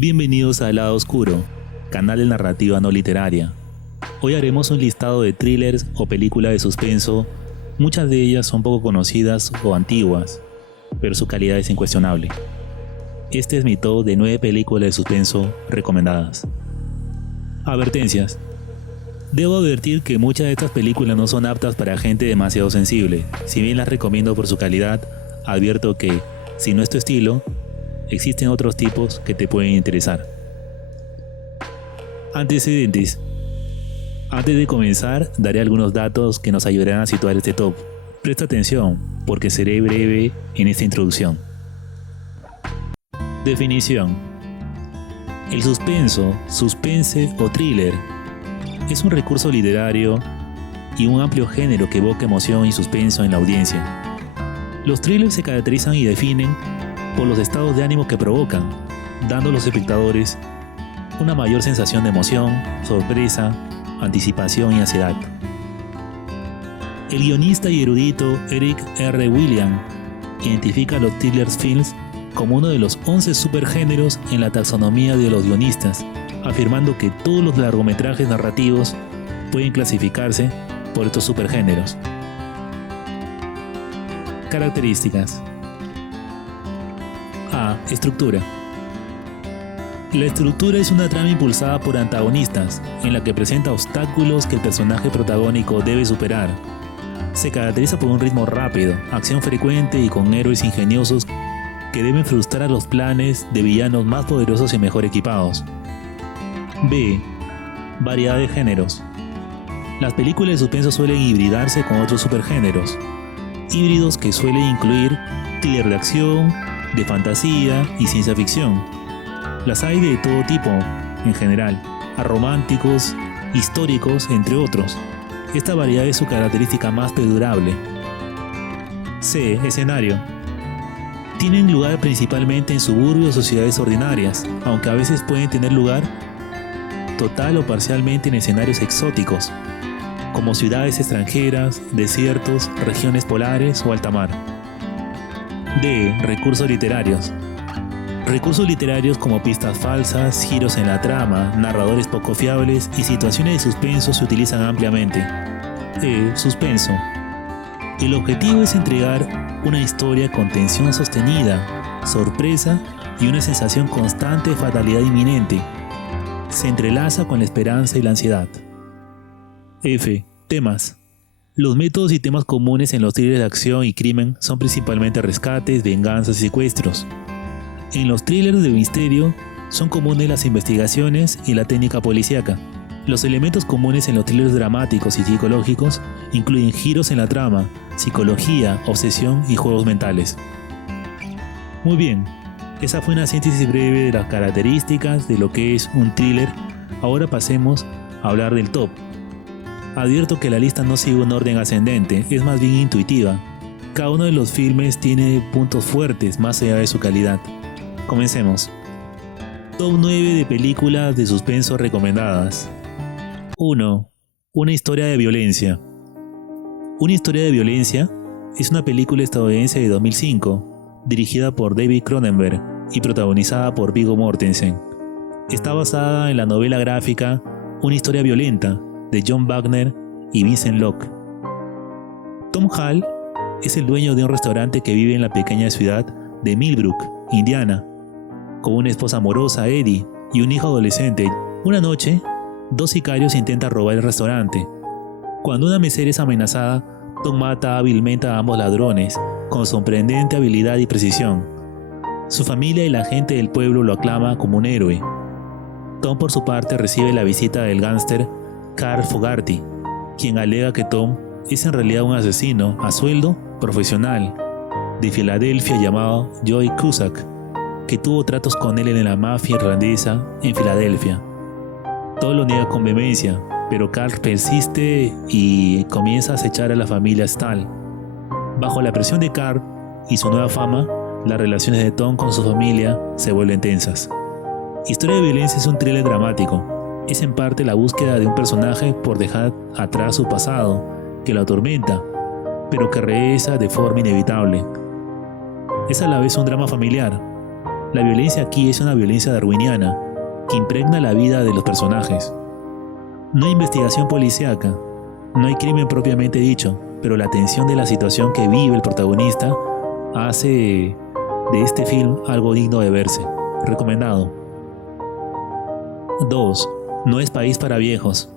Bienvenidos a El Lado Oscuro, canal de narrativa no literaria. Hoy haremos un listado de thrillers o películas de suspenso. Muchas de ellas son poco conocidas o antiguas, pero su calidad es incuestionable. Este es mi top de 9 películas de suspenso recomendadas. Advertencias. Debo advertir que muchas de estas películas no son aptas para gente demasiado sensible. Si bien las recomiendo por su calidad, advierto que, si no es tu estilo, existen otros tipos que te pueden interesar. Antecedentes. Antes de comenzar, daré algunos datos que nos ayudarán a situar este top. Presta atención, porque seré breve en esta introducción. Definición. El suspenso, suspense o thriller es un recurso literario y un amplio género que evoca emoción y suspenso en la audiencia. Los thrillers se caracterizan y definen por los estados de ánimo que provocan, dando a los espectadores una mayor sensación de emoción, sorpresa, anticipación y ansiedad. El guionista y erudito Eric R. Williams identifica los thriller films como uno de los 11 supergéneros en la taxonomía de los guionistas, afirmando que todos los largometrajes narrativos pueden clasificarse por estos supergéneros. Características. A. Estructura. La estructura es una trama impulsada por antagonistas, en la que presenta obstáculos que el personaje protagónico debe superar. Se caracteriza por un ritmo rápido, acción frecuente y con héroes ingeniosos que deben frustrar los planes de villanos más poderosos y mejor equipados. B. Variedad de géneros. Las películas de suspenso suelen hibridarse con otros supergéneros, híbridos que suelen incluir thriller de acción, de fantasía y ciencia ficción. Las hay de todo tipo, en general, a románticos, históricos, entre otros. Esta variedad es su característica más perdurable. C. Escenario. Tienen lugar principalmente en suburbios o ciudades ordinarias, aunque a veces pueden tener lugar total o parcialmente en escenarios exóticos, como ciudades extranjeras, desiertos, regiones polares o alta mar. D. Recursos literarios. Recursos literarios como pistas falsas, giros en la trama, narradores poco fiables y situaciones de suspenso se utilizan ampliamente. E. Suspenso. El objetivo es entregar una historia con tensión sostenida, sorpresa y una sensación constante de fatalidad inminente. Se entrelaza con la esperanza y la ansiedad. F. Temas. Los métodos y temas comunes en los thrillers de acción y crimen son principalmente rescates, venganzas y secuestros. En los thrillers de misterio son comunes las investigaciones y la técnica policíaca. Los elementos comunes en los thrillers dramáticos y psicológicos incluyen giros en la trama, psicología, obsesión y juegos mentales. Muy bien, esa fue una síntesis breve de las características de lo que es un thriller. Ahora pasemos a hablar del top. Advierto que la lista no sigue un orden ascendente, es más bien intuitiva. Cada uno de los filmes tiene puntos fuertes más allá de su calidad. Comencemos. Top 9 de películas de suspenso recomendadas. 1. Una historia de violencia. Una historia de violencia es una película estadounidense de 2005, dirigida por David Cronenberg y protagonizada por Viggo Mortensen. Está basada en la novela gráfica Una historia violenta, de John Wagner y Vincent Locke. Tom Hall es el dueño de un restaurante que vive en la pequeña ciudad de Millbrook, Indiana, con una esposa amorosa, Eddie, y un hijo adolescente. Una noche, 2 sicarios intentan robar el restaurante. Cuando una mesera es amenazada, Tom mata hábilmente a ambos ladrones, con sorprendente habilidad y precisión. Su familia y la gente del pueblo lo aclama como un héroe. Tom, por su parte, recibe la visita del gángster Carl Fogarty, quien alega que Tom es en realidad un asesino a sueldo profesional de Filadelfia llamado Joe Cusack, que tuvo tratos con él en la mafia irlandesa en Filadelfia. Todo lo niega con vehemencia, pero Carl persiste y comienza a acechar a la familia Stahl. Bajo la presión de Carl y su nueva fama, las relaciones de Tom con su familia se vuelven tensas. Historia de violencia es un thriller dramático. Es en parte la búsqueda de un personaje por dejar atrás su pasado, que lo atormenta, pero que regresa de forma inevitable. Es a la vez un drama familiar. La violencia aquí es una violencia darwiniana que impregna la vida de los personajes. No hay investigación policíaca, no hay crimen propiamente dicho, pero la tensión de la situación que vive el protagonista hace de este film algo digno de verse. Recomendado. 2. No es país para viejos.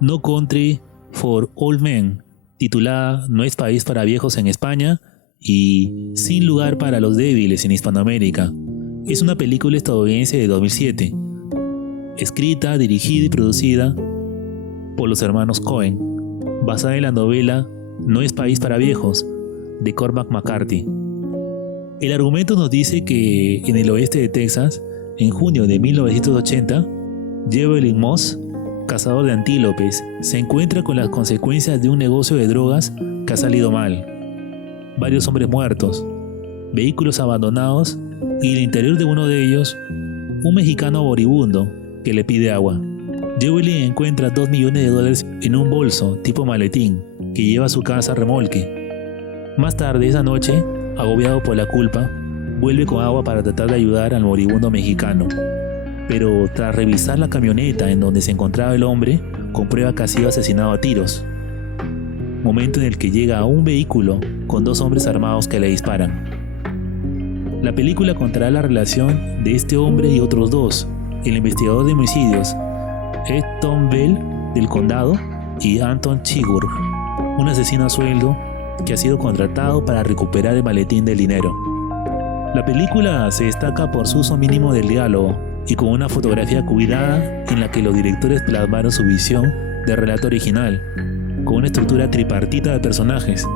No Country for Old Men, titulada No es país para viejos en España y Sin lugar para los débiles en Hispanoamérica. Es una película estadounidense de 2007, escrita, dirigida y producida por los hermanos Coen, basada en la novela No es país para viejos, de Cormac McCarthy. El argumento nos dice que en el oeste de Texas, en junio de 1980, Llewellyn Moss, cazador de antílopes, se encuentra con las consecuencias de un negocio de drogas que ha salido mal. Varios hombres muertos, vehículos abandonados y en el interior de uno de ellos, un mexicano moribundo que le pide agua. Llewellyn encuentra $2 millones en un bolso tipo maletín que lleva a su casa a remolque. Más tarde esa noche, agobiado por la culpa, vuelve con agua para tratar de ayudar al moribundo mexicano. Pero tras revisar la camioneta en donde se encontraba el hombre, comprueba que ha sido asesinado a tiros. Momento en el que llega a un vehículo con 2 hombres armados que le disparan. La película contará la relación de este hombre y otros 2, el investigador de homicidios, Ed Tom Bell del condado y Anton Chigurh, un asesino a sueldo que ha sido contratado para recuperar el maletín del dinero. La película se destaca por su uso mínimo del diálogo y con una fotografía cuidada en la que los directores plasmaron su visión de relato original, con una estructura tripartita de personajes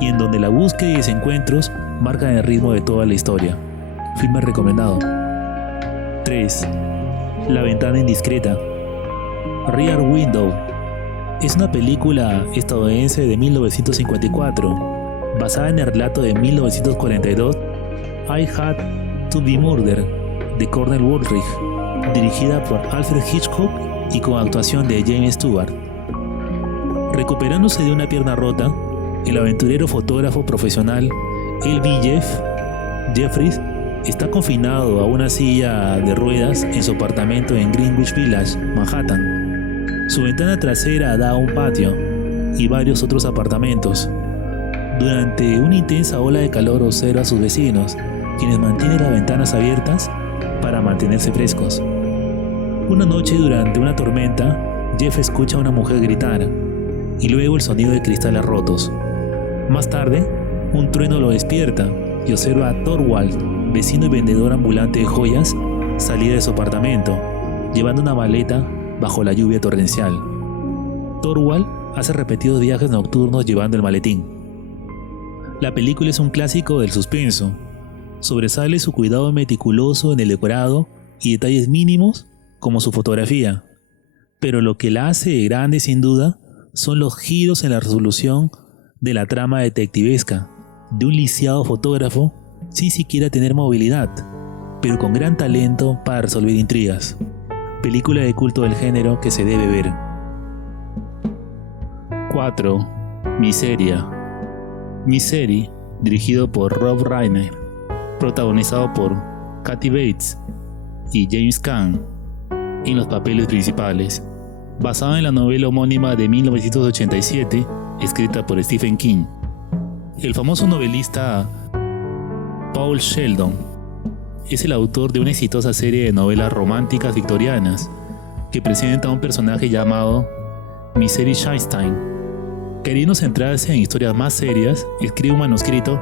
y en donde la búsqueda y desencuentros marcan el ritmo de toda la historia. Filme recomendado. 3. La ventana indiscreta. Rear Window es una película estadounidense de 1954, basada en el relato de 1942 I Had to Be Murdered de Cornell Woolrich, dirigida por Alfred Hitchcock y con actuación de James Stewart. Recuperándose de una pierna rota, el aventurero fotógrafo profesional L.B. Jeffries está confinado a una silla de ruedas en su apartamento en Greenwich Village, Manhattan. Su ventana trasera da a un patio y varios otros apartamentos. Durante una intensa ola de calor observa a sus vecinos, quienes mantienen las ventanas abiertas para mantenerse frescos. Una noche durante una tormenta, Jeff escucha a una mujer gritar y luego el sonido de cristales rotos. Más tarde, un trueno lo despierta y observa a Thorwald, vecino y vendedor ambulante de joyas, salir de su apartamento, llevando una maleta bajo la lluvia torrencial. Thorwald hace repetidos viajes nocturnos llevando el maletín. La película es un clásico del suspenso. Sobresale su cuidado meticuloso en el decorado y detalles mínimos como su fotografía. Pero lo que la hace grande sin duda son los giros en la resolución de la trama detectivesca de un lisiado fotógrafo sin siquiera tener movilidad, pero con gran talento para resolver intrigas. Película de culto del género que se debe ver. 4. Miseria. Misery, dirigido por Rob Reiner, protagonizado por Kathy Bates y James Caan en los papeles principales, basado en la novela homónima de 1987, escrita por Stephen King. El famoso novelista Paul Sheldon es el autor de una exitosa serie de novelas románticas victorianas que presenta a un personaje llamado Misery Shystein. Queriendo centrarse en historias más serias, escribe un manuscrito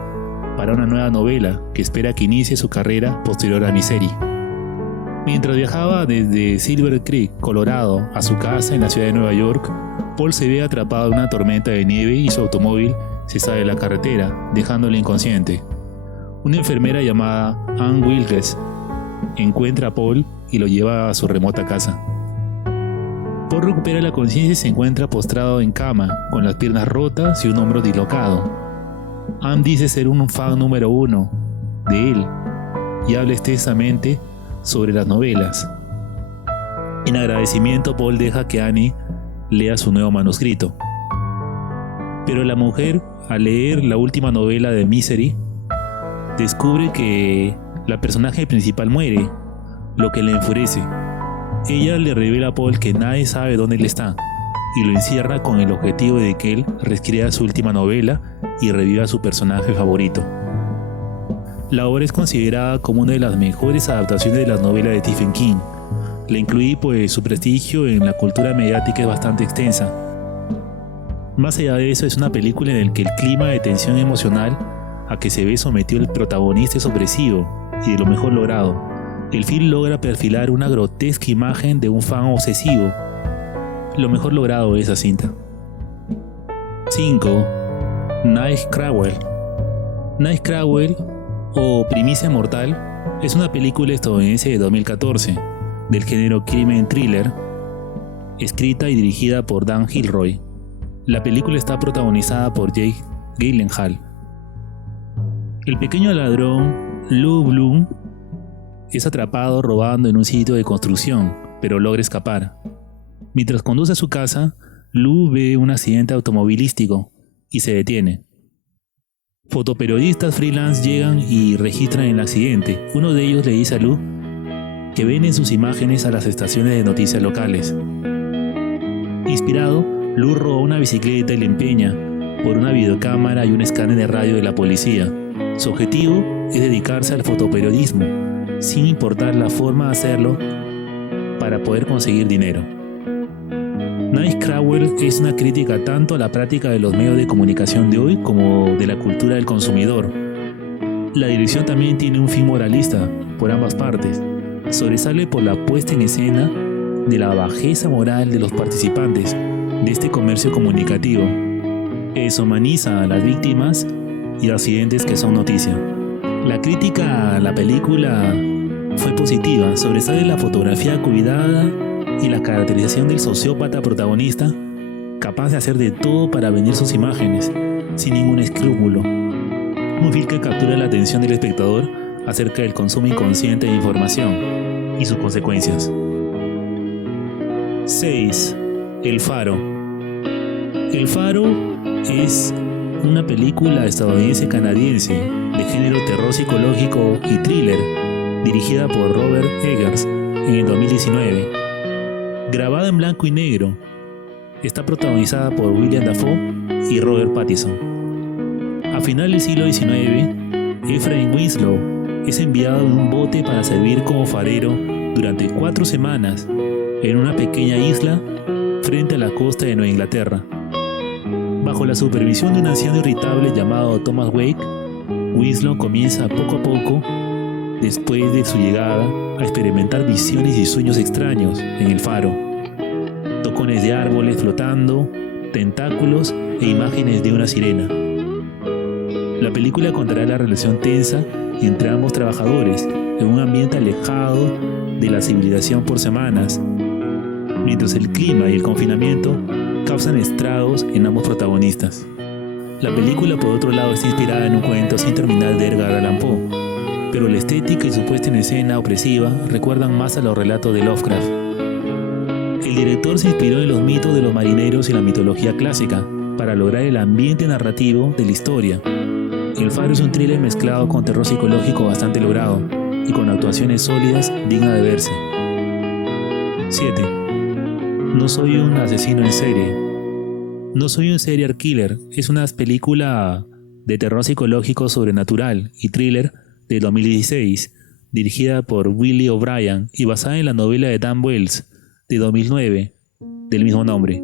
para una nueva novela que espera que inicie su carrera posterior a Misery. Mientras viajaba desde Silver Creek, Colorado, a su casa en la ciudad de Nueva York, Paul se ve atrapado en una tormenta de nieve y su automóvil se sale de la carretera, dejándolo inconsciente. Una enfermera llamada Ann Wilkes encuentra a Paul y lo lleva a su remota casa. Paul recupera la conciencia y se encuentra postrado en cama, con las piernas rotas y un hombro dislocado. Ann dice ser un fan número 1 de él y habla extensamente sobre las novelas. En agradecimiento, Paul deja que Annie lea su nuevo manuscrito. Pero la mujer, al leer la última novela de Misery, descubre que la personaje principal muere, lo que le enfurece. Ella le revela a Paul que nadie sabe dónde él está y lo encierra con el objetivo de que él reescriba su última novela y reviva a su personaje favorito. La obra es considerada como una de las mejores adaptaciones de las novelas de Stephen King. La incluí pues su prestigio en la cultura mediática es bastante extensa. Más allá de eso, es una película en la que el clima de tensión emocional a que se ve sometido el protagonista es opresivo y de lo mejor logrado. El film logra perfilar una grotesca imagen de un fan obsesivo. Lo mejor logrado de esa cinta. 5. Nightcrawler. Nightcrawler o Primicia Mortal es una película estadounidense de 2014 del género crimen thriller, escrita y dirigida por Dan Gilroy. La película está protagonizada por Jake Gyllenhaal. El pequeño ladrón Lou Bloom es atrapado robando en un sitio de construcción, pero logra escapar. Mientras conduce a su casa, Lou ve un accidente automovilístico y se detiene. Fotoperiodistas freelance llegan y registran el accidente. Uno de ellos le dice a Lou que venden sus imágenes a las estaciones de noticias locales. Inspirado, Lou roba una bicicleta y la empeña por una videocámara y un escáner de radio de la policía. Su objetivo es dedicarse al fotoperiodismo, sin importar la forma de hacerlo, para poder conseguir dinero. Nightcrawler es una crítica tanto a la práctica de los medios de comunicación de hoy como de la cultura del consumidor. La dirección también tiene un fin moralista por ambas partes. Sobresale por la puesta en escena de la bajeza moral de los participantes de este comercio comunicativo. Deshumaniza a las víctimas y accidentes que son noticia. La crítica a la película fue positiva. Sobresale la fotografía cuidada y la caracterización del sociópata protagonista, capaz de hacer de todo para vender sus imágenes, sin ningún escrúpulo. Un film que captura la atención del espectador acerca del consumo inconsciente de información y sus consecuencias. 6. El Faro. El Faro es una película estadounidense-canadiense de género terror psicológico y thriller, dirigida por Robert Eggers en el 2019. Grabada en blanco y negro, está protagonizada por William Dafoe y Robert Pattinson. A final del siglo XIX, Ephraim Winslow es enviado en un bote para servir como farero durante 4 semanas en una pequeña isla frente a la costa de Nueva Inglaterra. Bajo la supervisión de un anciano irritable llamado Thomas Wake, Winslow comienza poco a poco, después de su llegada, a experimentar visiones y sueños extraños en el faro. Tocones de árboles flotando, tentáculos e imágenes de una sirena. La película contará la relación tensa entre ambos trabajadores en un ambiente alejado de la civilización por semanas, mientras el clima y el confinamiento causan estragos en ambos protagonistas. La película, por otro lado, está inspirada en un cuento sin terminar de Edgar Allan Poe, pero la estética y su puesta en escena opresiva recuerdan más a los relatos de Lovecraft. El director se inspiró en los mitos de los marineros y la mitología clásica para lograr el ambiente narrativo de la historia. El Faro es un thriller mezclado con terror psicológico bastante logrado y con actuaciones sólidas dignas de verse. 7. No soy un asesino en serie. No soy un serial killer es una película de terror psicológico sobrenatural y thriller de 2016, dirigida por Willie O'Brien y basada en la novela de Dan Wells de 2009 del mismo nombre.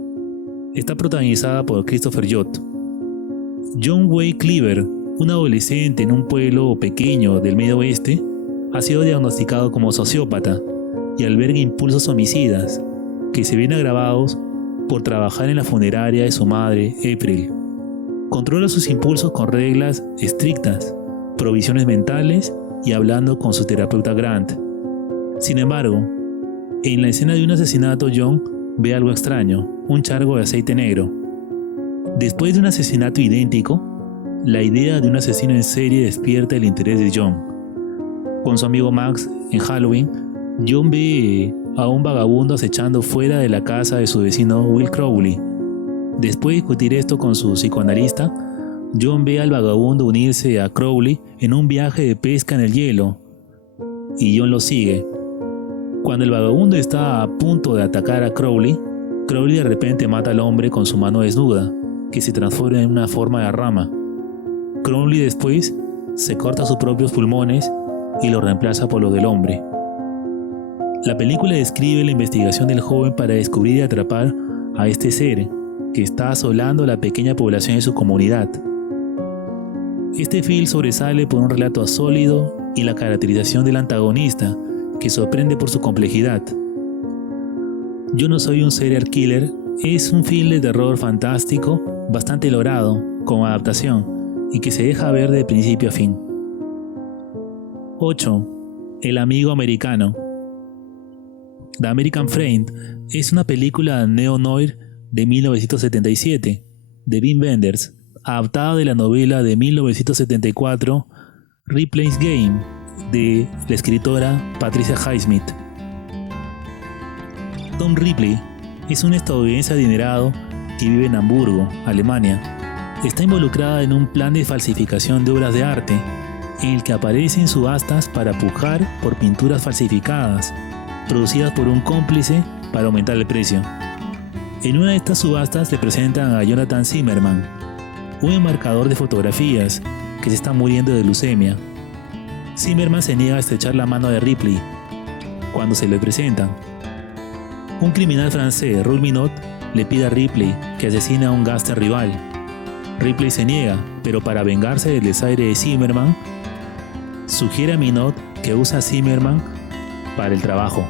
Está protagonizada por Christopher Lloyd. John Wayne Cleaver, un adolescente en un pueblo pequeño del Medio Oeste, ha sido diagnosticado como sociópata y alberga impulsos homicidas que se ven agravados por trabajar en la funeraria de su madre, April. Controla sus impulsos con reglas estrictas, provisiones mentales y hablando con su terapeuta Grant. Sin embargo, en la escena de un asesinato, John ve algo extraño, un charco de aceite negro. Después de un asesinato idéntico, la idea de un asesino en serie despierta el interés de John. Con su amigo Max en Halloween, John ve a un vagabundo acechando fuera de la casa de su vecino Will Crowley. Después de discutir esto con su psicoanalista, John ve al vagabundo unirse a Crowley en un viaje de pesca en el hielo, y John lo sigue. Cuando el vagabundo está a punto de atacar a Crowley, Crowley de repente mata al hombre con su mano desnuda, que se transforma en una forma de rama. Crowley después se corta sus propios pulmones y los reemplaza por los del hombre. La película describe la investigación del joven para descubrir y atrapar a este ser que está asolando la pequeña población de su comunidad. Este film sobresale por un relato sólido y la caracterización del antagonista, que sorprende por su complejidad. Yo no soy un serial killer es un film de terror fantástico, bastante logrado, con adaptación, y que se deja ver de principio a fin. 8. El amigo americano. The American Friend es una película neo-noir de 1977, de Wim Wenders, adaptada de la novela de 1974, Ripley's Game, de la escritora Patricia Highsmith. Tom Ripley es un estadounidense adinerado que vive en Hamburgo, Alemania. Está involucrada en un plan de falsificación de obras de arte, en el que aparecen subastas para pujar por pinturas falsificadas, producidas por un cómplice para aumentar el precio. En una de estas subastas le presentan a Jonathan Zimmerman, un enmarcador de fotografías que se está muriendo de leucemia. Zimmerman se niega a estrechar la mano de Ripley cuando se le presentan. Un criminal francés, Raoul Minot, le pide a Ripley que asesine a un gángster rival. Ripley se niega, pero para vengarse del desaire de Zimmerman, sugiere a Minot que usa a Zimmerman para el trabajo.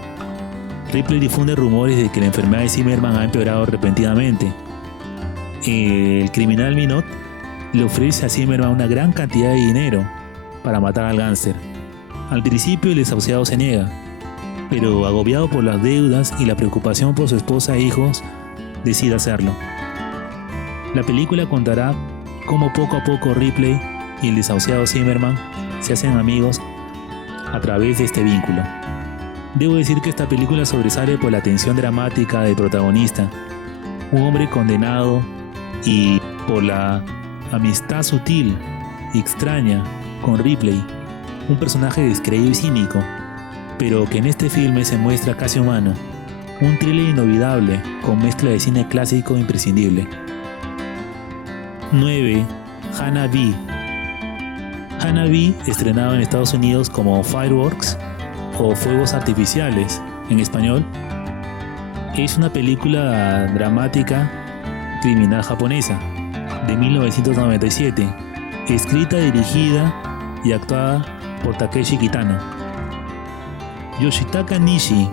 Ripley difunde rumores de que la enfermedad de Zimmerman ha empeorado repentinamente. El criminal Minot le ofrece a Zimmerman una gran cantidad de dinero para matar al gángster. Al principio el desahuciado se niega, pero agobiado por las deudas y la preocupación por su esposa e hijos, decide hacerlo. La película contará cómo poco a poco Ripley y el desahuciado Zimmerman se hacen amigos a través de este vínculo. Debo decir que esta película sobresale por la tensión dramática del protagonista, un hombre condenado, y por la amistad sutil y extraña con Ripley, un personaje descreído y cínico, pero que en este filme se muestra casi humano, un thriller inolvidable con mezcla de cine clásico imprescindible. 9. Hannah B. Hannah B, estrenado en Estados Unidos como Fireworks o Fuegos Artificiales en español, es una película dramática criminal japonesa de 1997, escrita, dirigida y actuada por Takeshi Kitano. Yoshitaka Nishi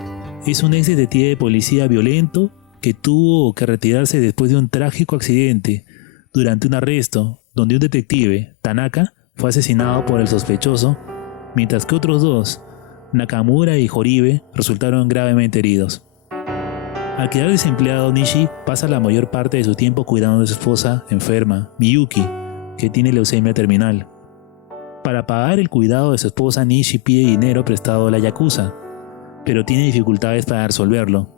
es un ex detective de policía violento que tuvo que retirarse después de un trágico accidente durante un arresto donde un detective, Tanaka, fue asesinado por el sospechoso, mientras que otros dos, Nakamura y Horibe, resultaron gravemente heridos. Al quedar desempleado, Nishi pasa la mayor parte de su tiempo cuidando de su esposa enferma, Miyuki, que tiene leucemia terminal. Para pagar el cuidado de su esposa, Nishi pide dinero prestado a la Yakuza, pero tiene dificultades para resolverlo.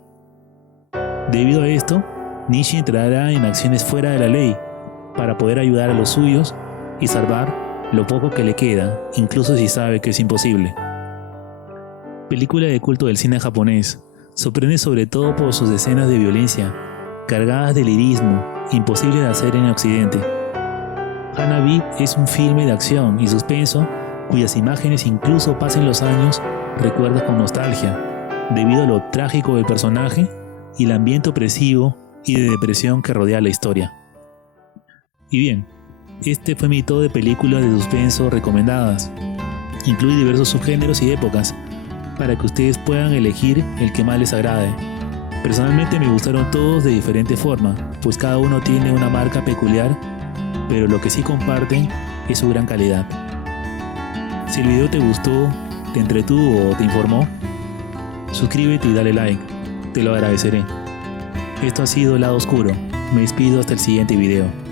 Debido a esto, Nishi entrará en acciones fuera de la ley para poder ayudar a los suyos y salvar lo poco que le queda, incluso si sabe que es imposible. Película de culto del cine japonés, sorprende sobre todo por sus escenas de violencia, cargadas de lirismo, imposible de hacer en Occidente. Hannah B es un filme de acción y suspenso cuyas imágenes, incluso pasen los años, recuerdas con nostalgia, debido a lo trágico del personaje y el ambiente opresivo y de depresión que rodea la historia. Y bien, este fue mi top de películas de suspenso recomendadas. Incluye diversos subgéneros y épocas, para que ustedes puedan elegir el que más les agrade. Personalmente me gustaron todos de diferente forma, pues cada uno tiene una marca peculiar, pero lo que sí comparten es su gran calidad. Si el video te gustó, te entretuvo o te informó, suscríbete y dale like, te lo agradeceré. Esto ha sido Lado Oscuro, me despido hasta el siguiente video.